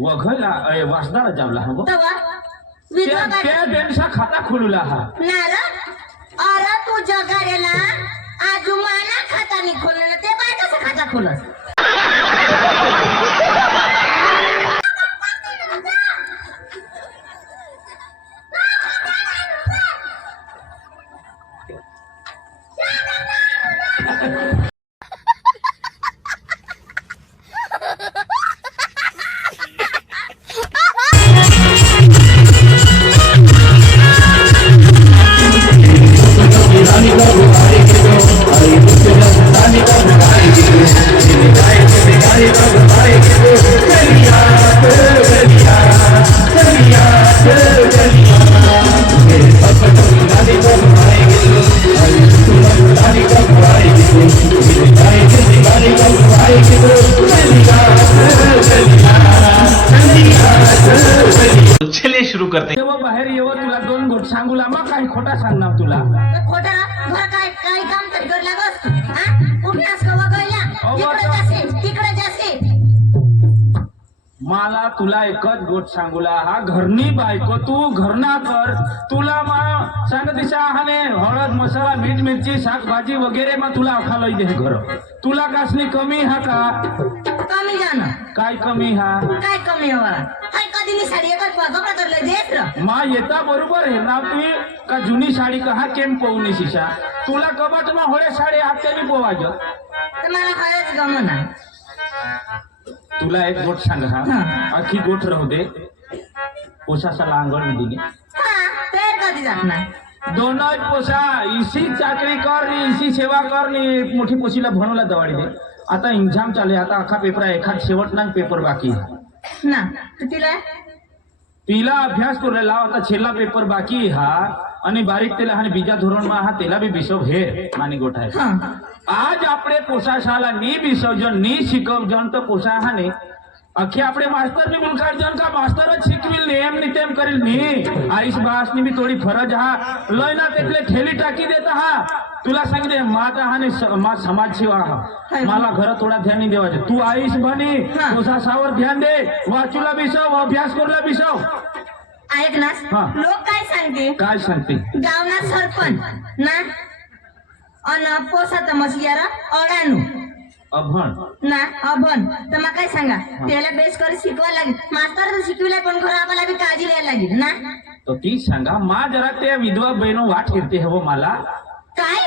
वघला वासदार जावला हा तवा विधवा त्या बेनसा खाता खुलला हा नार अरे तू जगारेला आजुमाना खाता नाही खोललं ते बाय कसं खाता खोलस चलिए शुरू करते हैं। बाहेर येव तुला दोन गोट सांगू लामा काही खोटा सांगणार तुला खोटा घर काय काम तरी कर लागस हा उठ्यास का वगैला तिकडे जासे मला तुला एकच गोट सांगूला हा घरनी बायको तू घरना कर तुला मा सांग दिशा हाने हळद मसाला मीठ मिरची शाकभाजी वगैरे मा तुला खालय दे घर तुला कासनी कमी हा का कमी जाना काय कमी हा काय कमी हवा हाय कधी मी साडी एकच कपडा तर लय देत र मा येता बरोबर आहे ना तू का जुनी साडी का हा केम पोवणी शिशा तुला कबाट मा होळे साडी हात्यानी पोवाज तर मला खरंच गमना तुला एक गोट सांग हा अख्खी गोट राहू दे पोशासाला अंगण दिली हा पेर कधी जात नाही दोनच पोसा इसी चाकरी कर नी इसी सेवा कर नी मोठी पोशीला भणवला दवाडी दे आता एक्झाम चालू आहे आता अख्खा पेपर आहे एखाद शेवटना पेपर बाकी ना तू तिला अभ्यास करू लाव आता छेल्ला पेपर बाकी हा आणि बारीक तेला आणि बीजा धोरण मा हा तेला बी बिशव हे मानी गोठा आहे आज આપણે પોષાશાળા ની વિસર્જન ની શીખવજણ તો પોષાહાને આખી આપણે માસ્તરની મુલકાડજણ કા માસ્તર જ શીખવી લે એમ ની તેમ કરી ની આઈસ બાસ ની બી થોડી ફરજ હા લઈના તેટલે ઠેલી टाकी देता हा तुला सांगितले माता हाने समाज सेवा हा मला घर थोडा ध्यान नाही देवाचे तू आईस बनी पोषाशावर ध्यान दे वाचूला बिसव अभ्यास करूला बिसव ऐक ना लोक काय सांगते गावना सरपंच ना अन पोसात मसलियारा अडाणू अभण ना अभण तर मग काय सांगा त्याला बेस करून शिकवा लागेल मास्तर तर शिकविलाय पण खरं आम्हाला बी काळजी घ्यायला लागेल ना तो ती सांगा मा जरा त्या विधवा बहिणो वाट फिरते हवं मला काय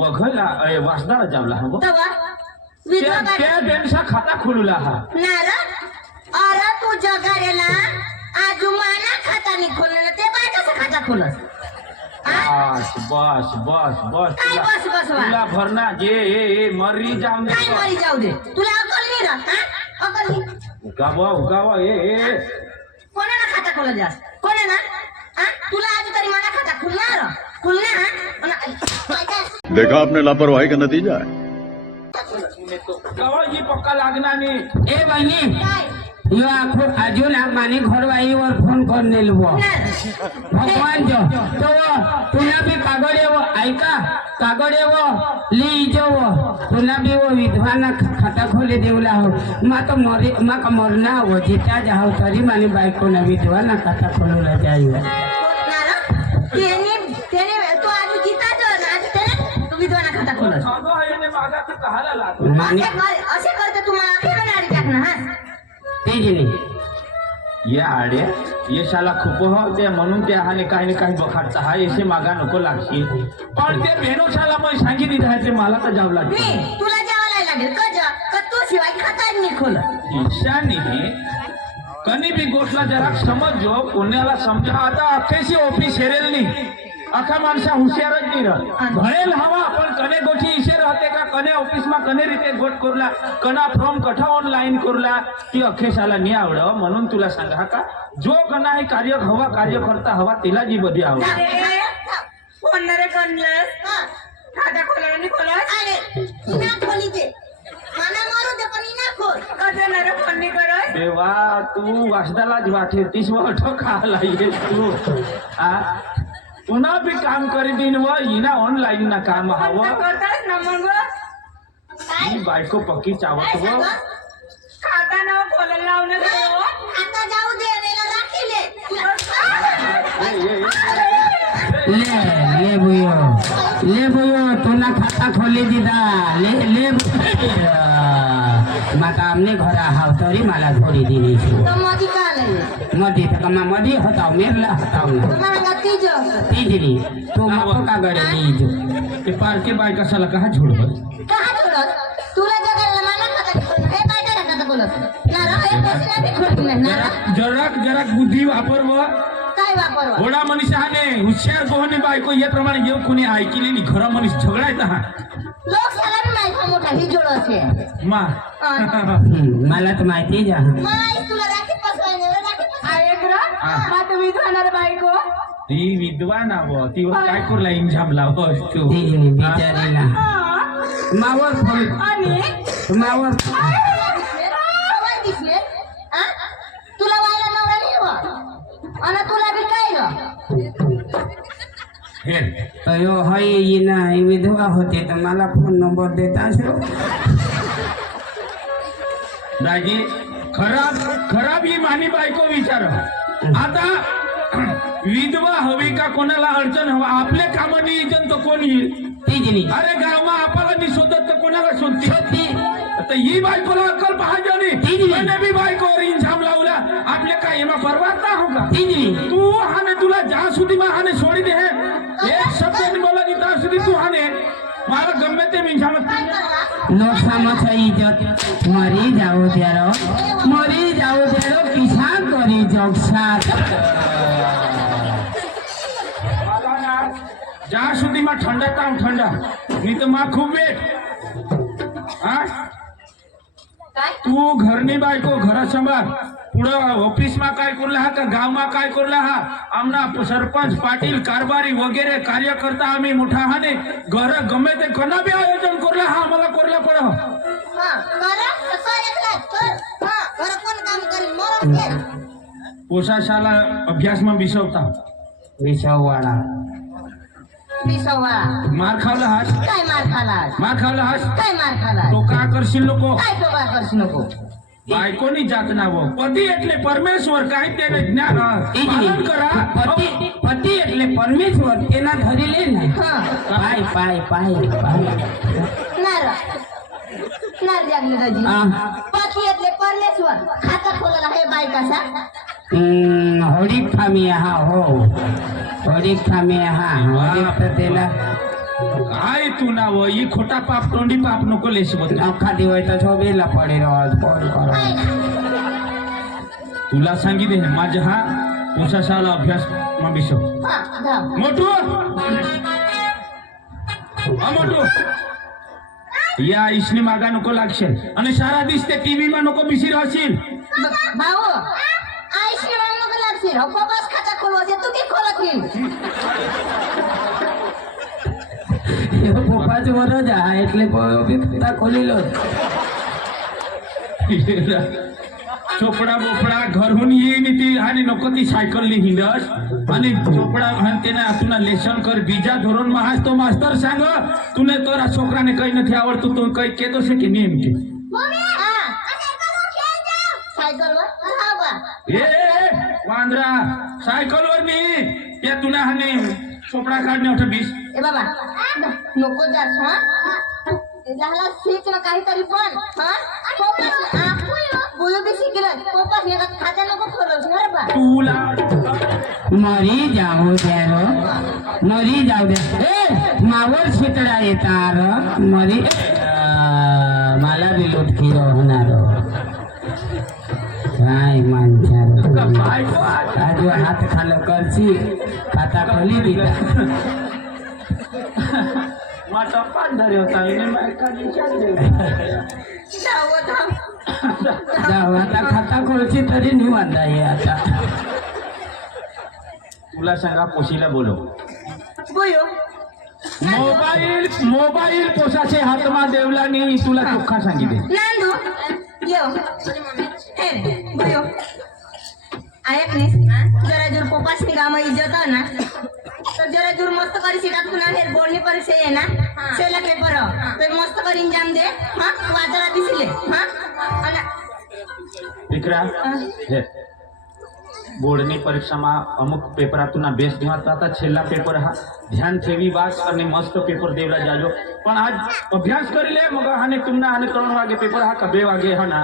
वघला वासदार जावला हवं तवा विधवा त्या बेनसा खाता खुलला हा नार अरे तू जगारेला आजुमाना खाता नाही खोललं ते बाय कसं खाता खोलस बस बस बस बस काय बस बस तुला भरना जे मरी जाऊन दे काय मरी जाऊ दे तुला अकल नाही राहत हा अकल नाही उगावा कोणाला खाता खोला जास कोणा ना हा तुला आज तरी मला खाता खुलना हा देखा आपने लापरवाही का नतीजा है गवा ही पक्का लागना नहीं ए बहनी काय यो आखो अजून माने घरवाईवर फोन करने लो भगवान जो तो तुला भी कागड़े वो ऐका कागड़े वो ली जो वो तुला भी वो विधवाना खाता खोले देवला हो मा तो मरे मा का मरना हो जिता जाओ तरी माने बायको ना विधवाना खाता खोलला जाईवा तेने तो आज जीता जो आज तेने तू विधवाना खाता खोलस सांगो येने मागा तू कहाला लाग माने असे करते तुम्हाला अखेर नाडी टाकना हा या आड्या यशाला खूप होते म्हणून त्या हाने काही ना काही बखाडता हा यशे मागा नको लागशी पण ते बेनोशाला मग सांगितली ते मला तर जावं लागते तुला जावं लागेल का तू शिवाय खाता नाही खोल ईशानी कनी बी गोष्टला जरा समजो पुण्याला समजा आता अखेशी ऑफिस हेरेल नाही अखा माणसा हुशारच नाही रह भणेल हवा पण कने गोठी इशे रहते का कने ऑफिस मा कने रीते गोट करला कना फॉर्म कठा ऑनलाइन करला ती अखेशाला नाही आवड म्हणून तुला सांगा का जो कना हे कार्य हवा कार्य करता हवा तिला जी बधी आवड कोणरे कोणलस खाता खोला नाही खोला अरे इना खोली दे मला मारू दे पण इना खोल कसे नरे फोन नाही करत देवा तू वासदाला वाटे 30 वर्ष खाला ये तू आ पुन्हा बी काम करी दिन व इना ऑनलाइन ना काम हवं करतास ना मग ही बायको पक्की चावत व खाता ना खोलायला लावणं ले भयो तुला खाता खोली दिदा ले ले माता आमने घरा हाव तरी मला थोडी दिली तो मोदी का आलंय मधी तर कमा मधी हताव मेरला हताव ना तुम्हाला का तीज तिजरी तू मको का गडे लीजो ते पारके बाय कशाला का झोडबर कहा बोलत तुला जगाला मला खाता हे बायका खाता बोलत ना रे हे पैसे नाही खोलत ना जराक बुद्धी वापर व काय वापरवा घोडा मनुष्याने हुशार कोहने बायको याप्रमाणे येऊ कोणी ऐकलेली खरा मनुष्य झगडायचा हा लोक साला नाही हा मोठा ही जोड असे मा मला तर माहिती जा माय तुला राखी पसवायने राखी ऐकरा हा तुम्ही जाणार बायको ती विद्वान आव तीवर काय करला इंजाम लाव तू तिजरी बिचारीला मावर फोन आणि मावर काय दिसले हा तुला वायला नवरा नाही हो आणि तुला बी काय ग हे अयो हाय ये ना विधवा होते तर मला फोन नंबर देता असो दाजी खराब ही मानी बायको विचार आता विधवा हवी का कोणाला अडचण हवा आपल्या कामाने इजन तर कोण येईल तिजरी अरे गावमा आपल्याला नाही शोधत तर कोणाला शोधते आता ही बायकोला अक्कल पाहायची नाही बी बायकोवर इंजाम लावला आपल्या काय एमा परवात ना हो का तिजरी तू हाने तुला ज्या સુધી માં હાને છોડી દે એક શબ્દ ની બોલા ની ત્યાં સુધી તું હાને મારા ગમે તે વિંજામત लोक समोसा इज्जत मरी जाओ त्यारो पिसा करी जगसात જ્યાં સુધીમાં ઠંડા તાવ ઠંડા ની તો માં ખૂબ વેટ હા काय तू घरनी बायको घरा सांभाळ पुढं ऑफिस मा काय करला हा का गाव मा काय करला हा आमना सरपंच पाटील कारभारी वगैरे कार्यकर्ता आम्ही मोठा हाने घर गमे ते कोणा बी आयोजन करला हा आम्हाला करला पड हा करा सर एकला कर हा घर कोण काम करी मरम के पोषा शाला अभ्यास में बिसवता विषवाडा बिसवा मार खावला हास काय मार खालास मार खावला हास काय मार खालास तो का करशील नको काय तो का करस नको बायकोनी जात नावो पती એટલે પરમેશ્વર કાઈ તેને જ્ઞાન પાલન કરા पती એટલે परमेश्वर તેના ધરી લે ને हा पाय पाय पाय पाय नार जागले दाजी हा. पाकी એટલે परमेश्वर खाता खोलला हे बायकासा होडी खामी हा हो होडी खामी हा होडी तर त्याला काय तू नाव ही खोटा पाप तोंडी पाप नको लेसबत अख्खा दिवस तर झोबेला पडे रोज फोन करो तुला सांगितले माझ्या हा पोषा शाला अभ्यास में बिसव हा जाऊ मोटू मोटू या ईशनी मागा नको लागशील आणि सारा दिस ते टीव्ही मा नको बिसी राहशील भाऊ आईशी नको लागशील हो बस खाता खोलवायचे तू की खोलतील પોપાચ વરજ આ એટલે કોઈ ખાતા ખોલી લો ચોપડા બોપડા ઘરહून ये ती आणि नको ती सायकल नी हिंडस आणि ચોપડા તેના તુના લેસન કર બીજા ધોરણ માં હાસ તો માસ્ટર सांग તુને તોરા છોકરાને કઈ નથી આવડતું તો કઈ કેતો છે કે નહીં એમ કે सायकल वर हा बा ए वांद्रा सायकल वर नी ते तुला हाने ચોપડા काढणे होतं 20 ए बाबा नको जास हा झाला सीट ना काहीतरी पण हा बोलू बी शिकलं पोपा हे खाता नको खोलस बरं बा तुला मरी जाऊ द्या रो मरी जाऊ द्या ए मावर शितळा येतार मरी मला बी लुटकी होणार काय माणसार बायको आज हात खाल करची खाता खोली दिला माझा पाठ धरे होता इने बायका विचार जाऊ आता खाता खोलची तरी निवांत आहे आता तुला सांगा पोशीला बोलो बोयो मोबाईल पोसाचे हातमा देवलानी तुला चोखा सांगितले नांदू यो हे बोयो ऐक ने जरा जोर पोपास की गामा इज्जत है ना तो जरा जोर मस्त करी सीटा तू ना हेर बोलनी पर से है ना सेला पेपर तो मस्त करी इंजाम दे हां वाजरा दिसले हां अना विक्रा हे બોર્ડની પરીક્ષામાં અમુક પેપરાતું ના બેસ્ટ હતા હતા છેલ્લા પેપર હા ધ્યાન થેવી વાત અને મસ્ત પેપર દેવડા જાજો પણ આજ અભ્યાસ કરી લે મગ હાને તુમના હાને 3 વાગે પેપર હા કે 2 વાગે હા ना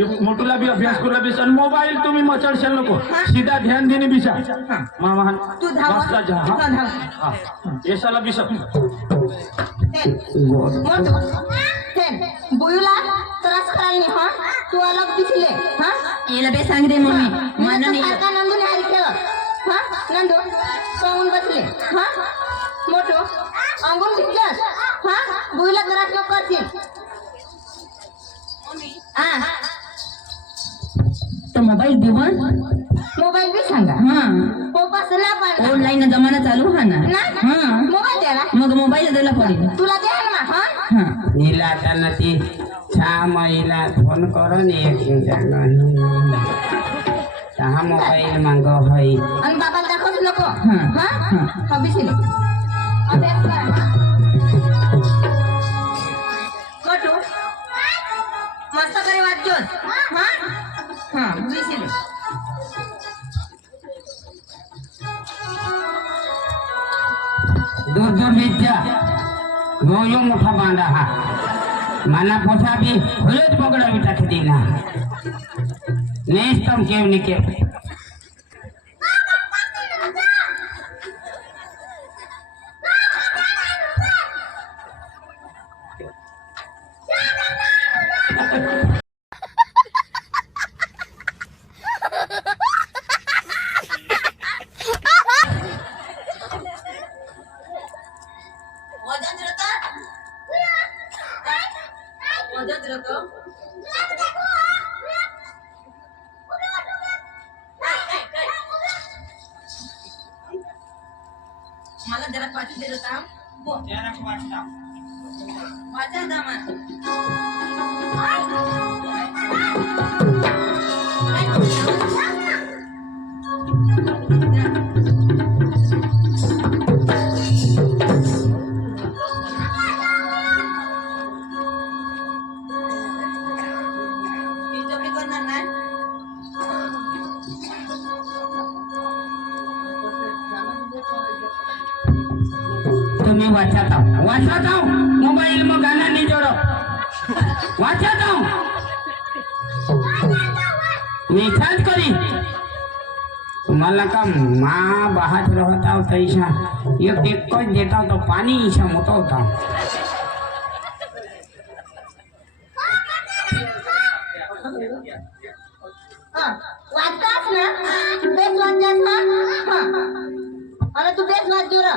ये मोटूला भी अभ्यास कर रहा है मोबाइल तुम्ही मचड़ चल नको सीधा ध्यान देने बिचा मामा तू धाव वाचता जा तू हाँ धाव हाँ ये साला भी सब मोठो बुयुला त्रास करायला नाही हा तू अलग दिसले हा याला बे सांग दे मम्मी मला नाही सारखा नंदू नाही हरी केलं हा नंदू पाहून बसले हा मोठो अंगून घेतलं हा बुयुला त्रास नको करतील हा तो मोबाईल देवन मोबाईल भी सांगा हा पोपास ना पण ऑनलाईन जमाना चालू हा ना ना हा मोबाईल द्याला मग मोबाईल द्यायला पडेल तुला द्या ना हा हा नीला त्यांना ती 6 महिला फोन करून एक सहा मोबाईल मांग होई आणि बाबाला दाखवू नको हा. हा हबीशील अभ्यास करा मोठू मस्त करे वाचोस हा हा हबीशील दूर दूर विद्या यो मोठा बांधा हा मला पोछा भी हुलत पगड़ा भी टाक देना नेस्तम केव निके मला जरा पाठी दे होता वाचा दामा तुम्ही वाचता मोबाईल में गाना नहीं जोड़ो वाचता मी इच्छाच करी तुम्हाला का माँ बाहर रहता तैसा एक एक देता तो पानी ईशा मोटा होता वाचतास ना बेस वाचतास ना हा अरे तू बेस वाच जोरा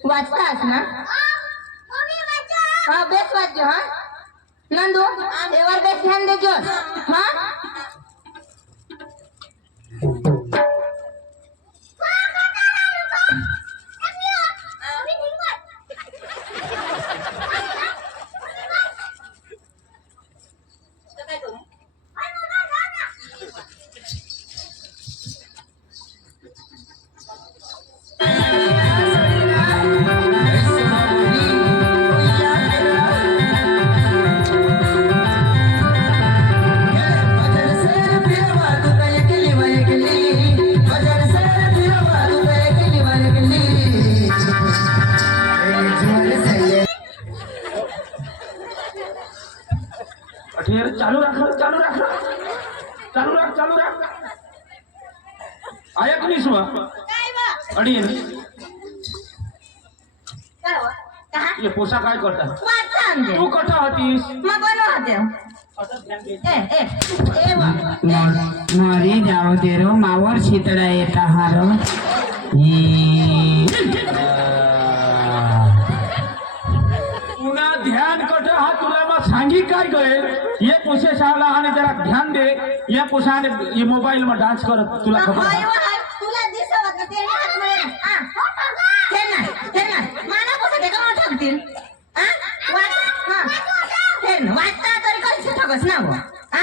वाचतास ना हा बेस वाचજો हा नंदू एवर बेस ध्यान देजो हा अठेर चालू राख चालू राख चालू राख चालू राख आया की नाही अडी काय हो कहा ये पोसा काय करता वाचता आमचे तू कथा होतीस मग कोण होते ए वा मरी जाओ तेरो मावर शितळा येता हारो पुन्हा ध्यान कट हा तुला मग सांगी काय कळेल ये पोसे शाळा आणि जरा ध्यान दे या पोसाने ये मोबाईल मध्ये डान्स करत तुला खबर हाय आहे? वा हाय तुला दिसत ना ते हात मध्ये ते नाही मला कसं ते का ठगतील हा वाच हा ते वाचता तरी काही ठगस ना हो हा